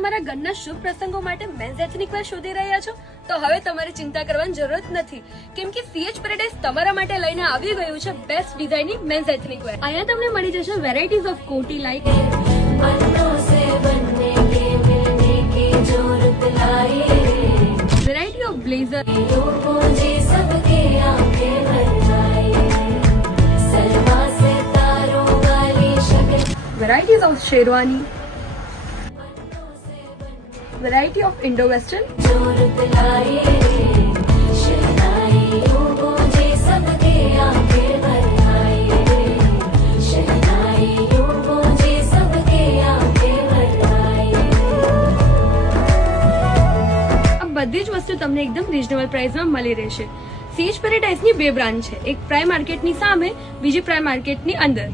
તમારા ઘરના શુભ પ્રસંગો માટે મેન્સ એથનિક વેર શોધી રહ્યા છો તો હવે તમારે ચિંતા કરવાની જરૂરત નથી, કેમ કે CH પેરેડાઇઝ તમારા માટે લઈને આવી ગયું છે બેસ્ટ ડિઝાઇનિંગ મેન્સ એથનિક વેર. અહીંયા તમને મળી જશે વેરાયટીઝ ઓફ કોટી like variety of blazer, varieties of sherwani, variety of Indo-Western, બધી જ વસ્તુ તમને એકદમ રીઝનેબલ પ્રાઇસમાં મળી રહેશે. CH પેરેડાઇઝની બે બ્રાન્ચ છે, એક પ્રાઇમ માર્કેટની સામે, બીજી પ્રાઇમ માર્કેટની અંદર.